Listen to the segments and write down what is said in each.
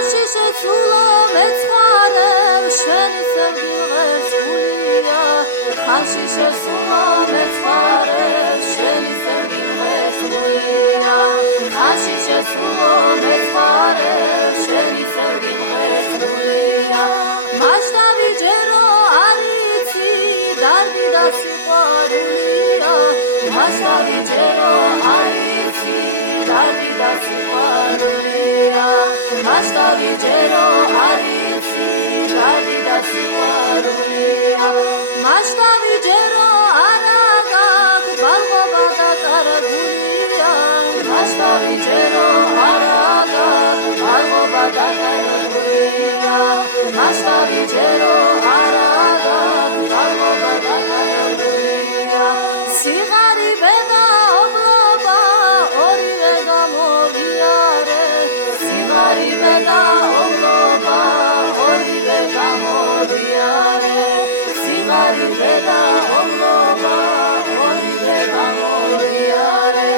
ხანში შეცვლა მეცხვარემ შენი სევდიღეს გულია ხანში შეცვლა მეცხვარემ შენი სევდიღეს გულია ხანში შეცვლა მეცხვარემ შენი სევდიღეს გულია მასშტაბი ჯერო არიცი დარდი და სიყვარულია მასშტაბი ჯერო არიცი დარდი და სიყვარულია მასშტაბი ჯერო არიცი დარდი და სიყვარულია მასშტაბი ჯერო არა გაქვს ბალყობა და კარგულია მასშტაბი ჯერო არა გაქვს ბალყობა და კარგულია მასშტაბი ჯერო არა გაქვს ბალყობა და კარგულია სიღარიბე და ობლობა ორივე გამოვიარე სიღარიბე და ობლობა ორივე გამოვიარე სიღარიბე და ობლობა ორივე გამოვიარე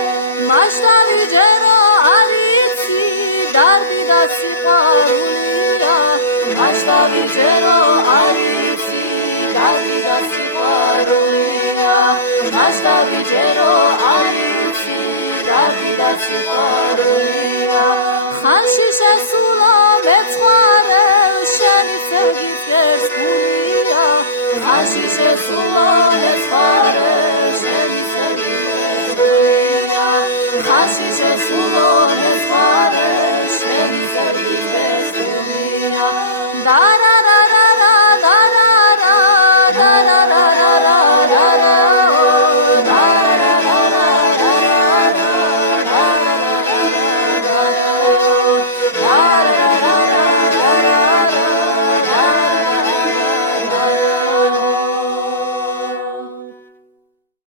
მასშტაბი ჯერო არიცი დარდი და სიყვარულია მასშტაბი ჯერო არიცი დარდი და სიყვარულია მასშტაბი ჯერო არიცი დარდი და სიყვარულია ხანში შესულა მეცხვარემ შენი სევდიგეს გულია ხანში შესულა